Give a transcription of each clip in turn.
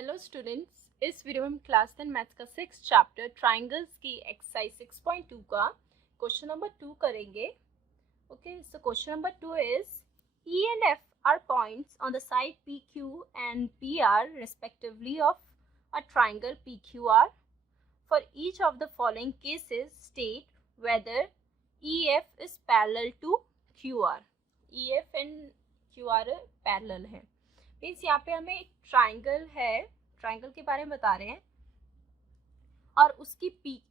Hello students, इस video में हम क्लास 10 मैथ्स का 6 चैप्टर ट्राइंगल्स की एक्सरसाइज 6.2 का क्वेश्चन नंबर 2 करेंगे. Okay, so question number 2 is E and F are points on the side PQ and PR respectively of a triangle PQR. For each of the following cases, state whether EF is parallel to QR. EF and QR parallel है. Means यहाँ पे हमें एक triangle है, triangle के बारे में बता रहे हैं और उसकी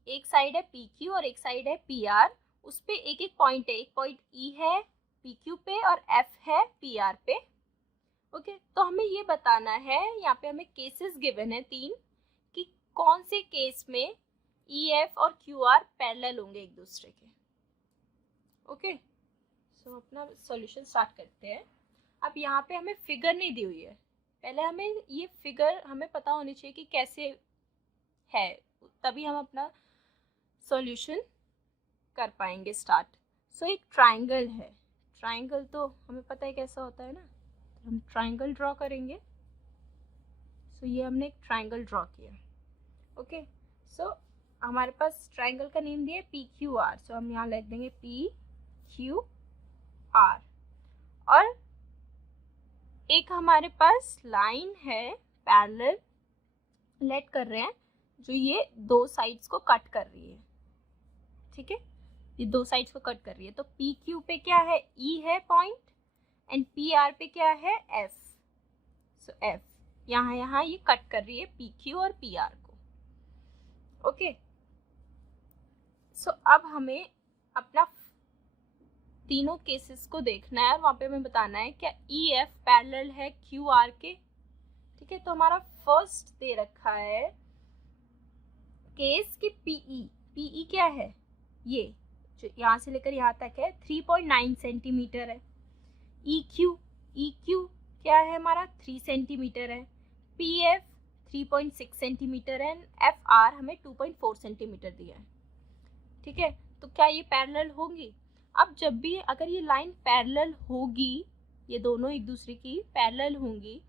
एक साइड है PQ और एक साइड है PR. उस पे एक एक पॉइंट है, एक पॉइंट E है PQ पे और F है PR पे. ओके, तो हमें ये बताना है, यहाँ पे हमें केसेस गिवन है 3 कि कौन से केस में EF और QR पैरेलल होंगे एक दूसरे के. ओके, सो अपना सॉल्यूशन स्टार्ट करते हैं. अब यहाँ पे हमें फिगर नहीं दी हुई है, पहले हमें ये फिगर हमें पता होनी चाहिए कि कैसे है, तभी हम अपना सॉल्यूशन कर पाएंगे स्टार्ट. सो एक ट्राइंगल है, ट्राइंगल तो हमें पता है कैसा होता है ना, हम ट्राइंगल ड्रॉ करेंगे. सो ये हमने एक ट्राइंगल ड्रॉ किया. ओके, सो हमारे पास ट्राइंगल का नेम दिया है PQR. सो हम यहाँ लिख देंगे PQR और एक हमारे पास लाइन है पैरेलल लेट कर रहे हैं जो ये दो साइड्स को कट कर रही है. ठीक है, ये दो साइड्स को कट कर रही है. तो PQ पे क्या है, E है पॉइंट एंड PR पे क्या है, F. सो F यहाँ ये कट कर रही है PQ और PR को. ओके, सो अब हमें अपना तीनों केसेस को देखना है और वहाँ पे हमें बताना है क्या EF पैरेलल है QR के. ठीक है, तो हमारा फर्स्ट दे रखा है केस की PE क्या है, ये जो यहाँ से लेकर यहाँ तक है 3.9 सेंटीमीटर है. EQ क्या है हमारा 3 सेंटीमीटर है. PF 3.6 सेंटीमीटर है. FR हमें 2.4 सेंटीमीटर दिया है. ठीक है, तो क्या ये पैरेलल होंगी. अब जब भी अगर ये लाइन पैरेलल होगी, ये दोनों एक दूसरे की पैरेलल होंगी,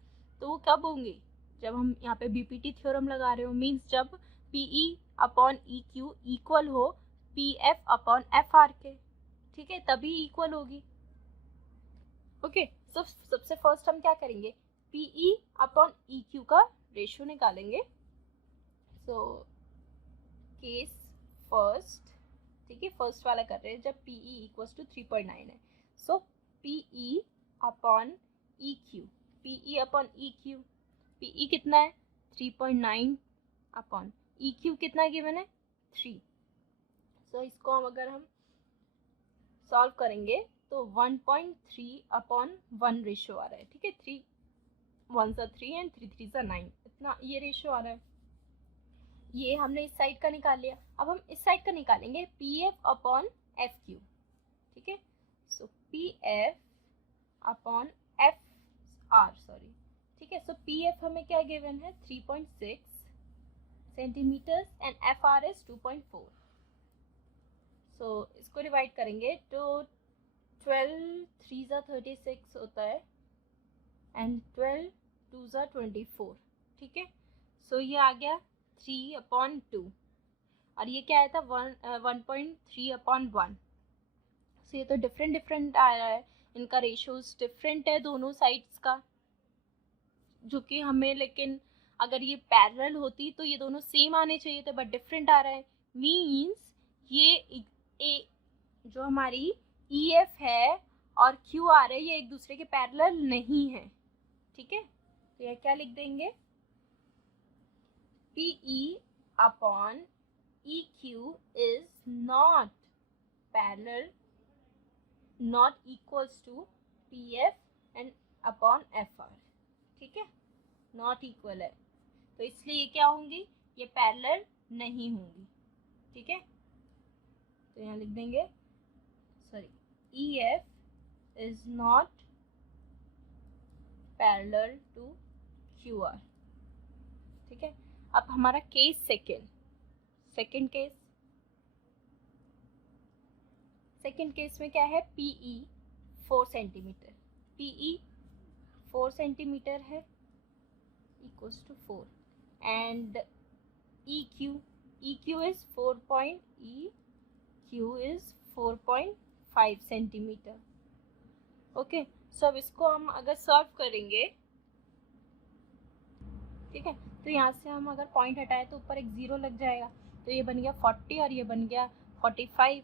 तो वो कब होंगी, जब हम यहाँ पे BPT थ्योरम लगा रहे हो. मीन्स जब PE अपॉन EQ इक्वल हो PF अपॉन FR के. ठीक है, तभी इक्वल होगी. ओके, सो सबसे फर्स्ट हम क्या करेंगे, PE अपॉन EQ का रेशियो निकालेंगे. सो केस फर्स्ट, ठीक है, फर्स्ट वाला कर रहे हैं जब PE इक्वल्स टू 3.9 है. सो PE upon EQ, PE upon EQ, PE कितना है 3.9 अपॉन EQ कितना गिवन है 3. सो इसको हम अगर हम सॉल्व करेंगे तो 1.3 अपॉन 1 रेशियो आ रहा है. ठीक है, 3 1 सा 3 एंड 3 3 सा 9, इतना ये रेशियो आ रहा है. ये हमने इस साइड का निकाल लिया. अब हम इस साइड का निकालेंगे PF अपॉन FQ. ठीक है, सो PF अपॉन FR, सॉरी. ठीक है, सो PF हमें क्या गिवन है 3.6 सेंटीमीटर एंड FR इज 2.4. सो इसको डिवाइड करेंगे तो 12 3 सा 36 होता है एंड 12 2 सा 24. ठीक है, सो ये आ गया 3 अपॉन 2 और ये क्या आया था 1.3 अपॉन 1. सो ये तो डिफरेंट आ रहा है, इनका रेशियोज डिफरेंट है दोनों साइड्स का, जो कि हमें, लेकिन अगर ये पैरेलल होती तो ये दोनों सेम आने चाहिए थे, बट डिफरेंट आ रहा है. मीन्स ये जो हमारी EF है और QR है, ये एक दूसरे के पैरेलल नहीं है. ठीक है, तो ये क्या लिख देंगे, PE upon EQ is not parallel, not equals to PF and upon FR. ठीक है, not equal है, तो इसलिए ये क्या होंगी, ये पैरेलल नहीं होंगी. ठीक है, तो यहाँ लिख देंगे, sorry, EF is not parallel to QR. ठीक है, अब हमारा केस सेकेंड केस में क्या है, PE 4 सेंटीमीटर, PE 4 सेंटीमीटर है equals to 4 and EQ is 4.5 centimetre. Okay, so अब इसको हम अगर सॉल्व करेंगे, ठीक है, तो यहाँ से हम अगर पॉइंट हटाए तो ऊपर एक 0 लग जाएगा, तो ये बन गया 40 और ये बन गया 45।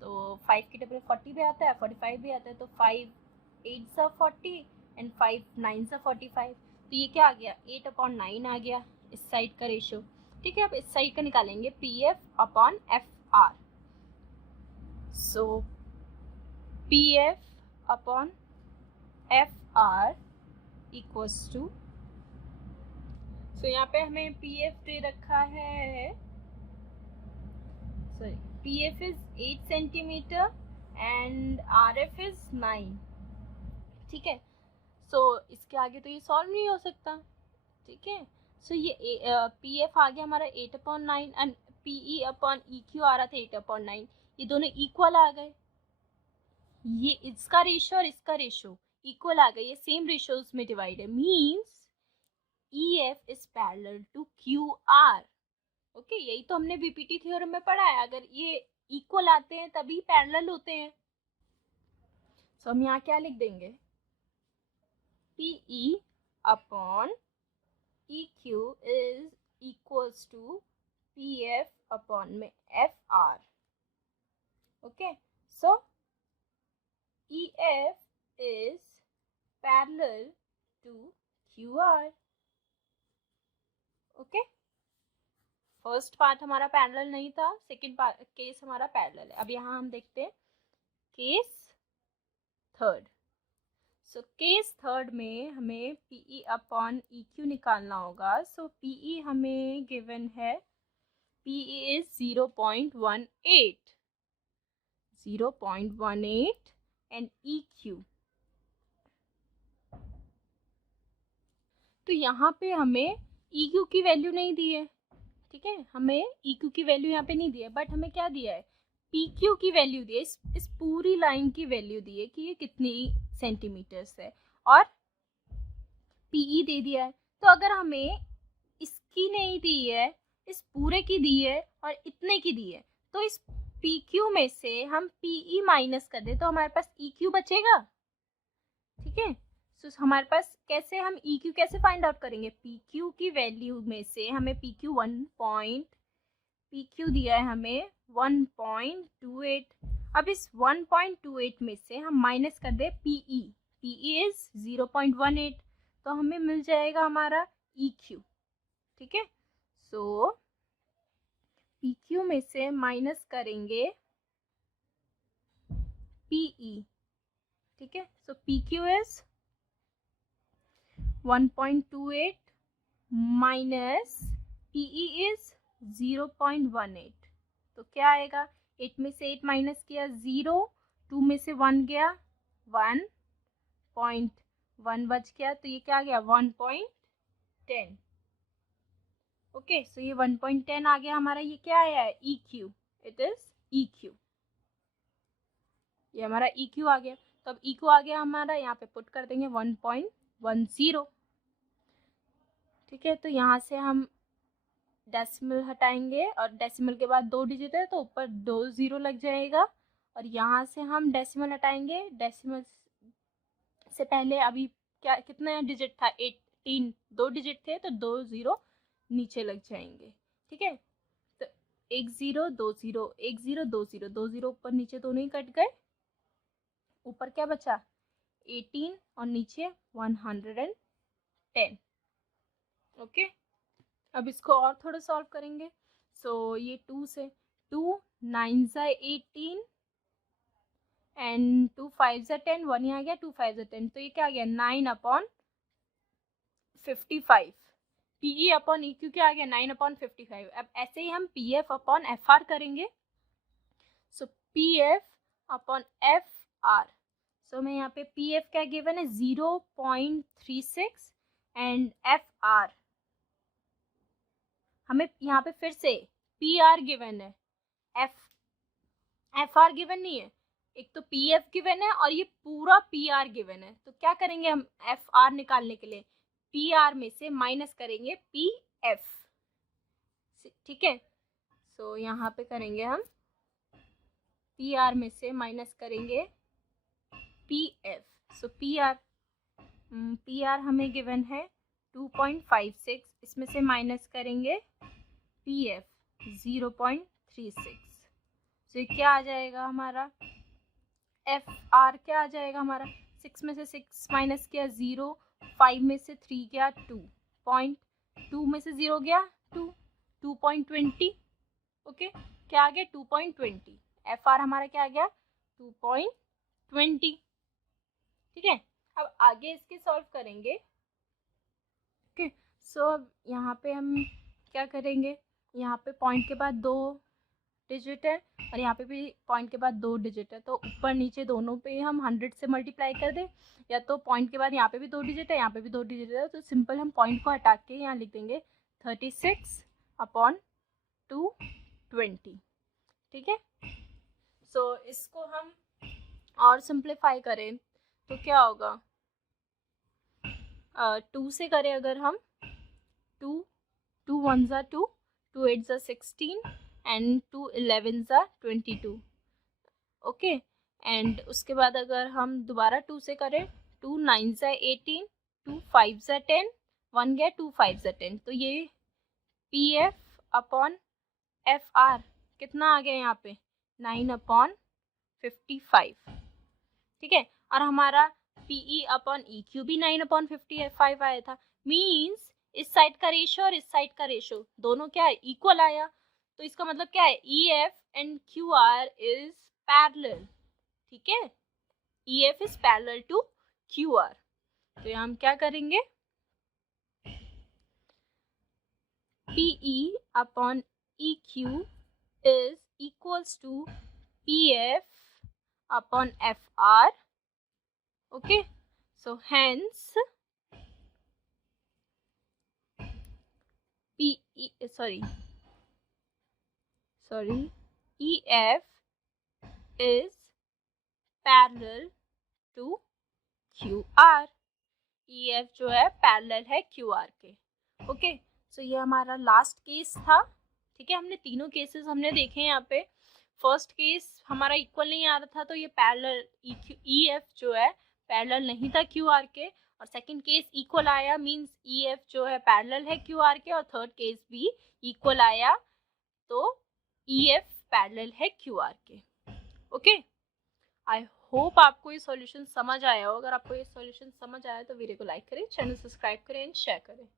तो 5 की टेबल 40 भी आता है, 45 भी आता है, तो 5 8 सा 40 एंड 5 9 सा 45। तो ये क्या आ गया, 8/9 आ गया इस साइड का रेशो। ठीक है, अब इस साइड का निकालेंगे PF/FR। So PF/FR equals to, सो यहाँ पे हमें PF दे रखा है, sorry, PF is 8 centimetre and RF is 9। ठीक है, सो इसके आगे तो ये सॉल्व नहीं हो सकता। ठीक है, सो ये PF आ गया हमारा 8/9 एंड PE/EQ आ रहा था 8/9। ये दोनों इक्वल आ गए, ये इसका रेशो और इसका रेशो इक्वल आ गए, ये सेम रेशोज में डिवाइड है, means EF is parallel to QR। Okay, यही तो हमने VPT थ्योरम में पढ़ा है, अगर ये इक्वल आते हैं तभी पैरेलल होते हैं। सो हम यहाँ क्या लिख देंगे, PE/EQ is equals to PF/FR। okay, so EF is parallel to QR। okay, first part हमारा पैरेलल नहीं था, सेकंड केस हमारा पैरेलल है। अब यहाँ हम देखते हैं case third. So case third में हमें PE/EQ निकालना होगा। सो PE हमें गिवन है, PE इज 0.18 एंड EQ, तो यहाँ पे हमें EQ की वैल्यू नहीं दी है। ठीक है, हमें EQ की वैल्यू यहाँ पे नहीं दी है, बट हमें क्या दिया है, PQ की वैल्यू दी है, इस पूरी लाइन की वैल्यू दी है कि ये कितनी सेंटीमीटर्स है, और PE दे दिया है। तो अगर हमें इसकी नहीं दी है, इस पूरे की दी है और इतने की दी है, तो इस PQ में से हम PE माइनस कर दे तो हमारे पास EQ बचेगा। ठीक है, तो हमारे पास कैसे, हम EQ कैसे फाइंड आउट करेंगे, PQ की वैल्यू में से हमें PQ दिया है हमें 1.28। अब इस 1.28 में से हम माइनस कर दे PE इज 0.18, तो हमें मिल जाएगा हमारा EQ। ठीक है, सो PQ में से माइनस करेंगे PE। ठीक है, सो PQ is 1.28 minus PE is 0.18, तो क्या आएगा, 8 में से 8 माइनस किया 0, 2 में से 1 गया 1.1 बच गया, तो ये क्या आ गया 1.10। ओके, सो ये 1.10 आ गया हमारा, ये क्या आया है EQ, इट इज EQ, ये हमारा EQ आ गया। तो अब EQ आ गया हमारा, यहाँ पे पुट कर देंगे 1.10। ठीक है, तो यहाँ से हम डेसिमल हटाएंगे और डेसिमल के बाद 2 डिजिट है तो ऊपर 2 0 लग जाएगा, और यहाँ से हम डेसिमल हटाएंगे, डेसिमल से पहले अभी क्या कितना डिजिट था 18, 2 डिजिट थे तो 2 0 नीचे लग जाएंगे। ठीक है, तो 1 0 2 0 1 0 2 0 2 0 ऊपर नीचे दोनों ही कट गए, ऊपर क्या बचा 18 और नीचे 110। ओके, अब इसको और थोड़ा सॉल्व करेंगे। सो ये 2 से 2 9 सा 18 एंड 2 5 सा 10, 1 ही आ गया, 2 5 सा 10, तो ये क्या आ गया 9/55। PE/EQ क्या आ गया 9/55। अब ऐसे ही हम PF/FR करेंगे। सो PF/FR, सो मैं यहाँ पे PF क्या गिवन है 0.36 एंड FR हमें यहाँ पे फिर से PR गिवन है, FR गिवन नहीं है, एक तो PF गिवन है और ये पूरा PR गिवन है, तो क्या करेंगे हम FR निकालने के लिए, पी आर में से माइनस करेंगे पी एफ, ठीक है। सो यहाँ पे करेंगे हम पी आर में से माइनस करेंगे पी एफ। सो पी आर हमें गिवन है 2.56, इसमें से माइनस करेंगे पी एफ 0.36। तो ये क्या आ जाएगा हमारा, एफ आर क्या आ जाएगा हमारा, 6 में से 6 माइनस किया 0, 5 में से 3 गया 2 में से 0 गया 2.20, ओके। क्या आ गया 2.20, एफ आर हमारा क्या आ गया 2.20, ठीक है। अब आगे इसके सॉल्व करेंगे, ओके। सो अब यहाँ पे हम क्या करेंगे, यहाँ पे पॉइंट के बाद 2 डिजिट है और यहाँ पे भी पॉइंट के बाद 2 डिजिट है, तो ऊपर नीचे दोनों पे हम 100 से मल्टीप्लाई कर दें, या तो पॉइंट के बाद यहाँ पे भी 2 डिजिट है, यहाँ पे भी 2 डिजिट है, तो सिंपल हम पॉइंट को हटा के यहाँ लिख देंगे 36/220, ठीक है। सो इसको हम और सिंप्लीफाई करें तो क्या होगा, 2 से करें अगर हम, 2 1 ज़ा 2, 2 8 ज़ा 16 एंड 2 11 ज़ा 22, ओके। एंड उसके बाद अगर हम दोबारा 2 से करें, 2 9 ज़ा 18, 2 5 ज़ा 10, 1 गया 2 5 ज़ा 10, तो ये P F upon F R कितना आ गया यहाँ पे 9/55, ठीक है। और हमारा पीई अपॉन ई क्यू भी 9/55 आया था, मीन्स इस साइड का रेशो और इस साइड का रेशो दोनों क्या है, इक्वल आया। तो इसका मतलब क्या है, E F and Q R is parallel, ठीक है। E F is parallel to Q R. तो यहाँ हम क्या करेंगे, PE upon E Q is equals to P F upon FR, okay. So hence EF is parallel to QR. EF जो है parallel है QR के, ओके। सो ये हमारा लास्ट केस था, ठीक है। हमने तीनों केसेस हमने देखे हैं यहाँ पे। फर्स्ट केस हमारा इक्वल नहीं आ रहा था, तो ये पैरेलल EF जो है पैरेलल नहीं था QR के, और सेकंड केस इक्वल आया, मींस EF जो है पैरेलल है QR के, और थर्ड केस भी इक्वल आया, तो EF पैरेलल है QR के, ओके। आई होप आपको ये सॉल्यूशन समझ आया हो। अगर आपको ये सॉल्यूशन समझ आया तो वीडियो को लाइक करें, चैनल सब्सक्राइब करें एंड शेयर करें।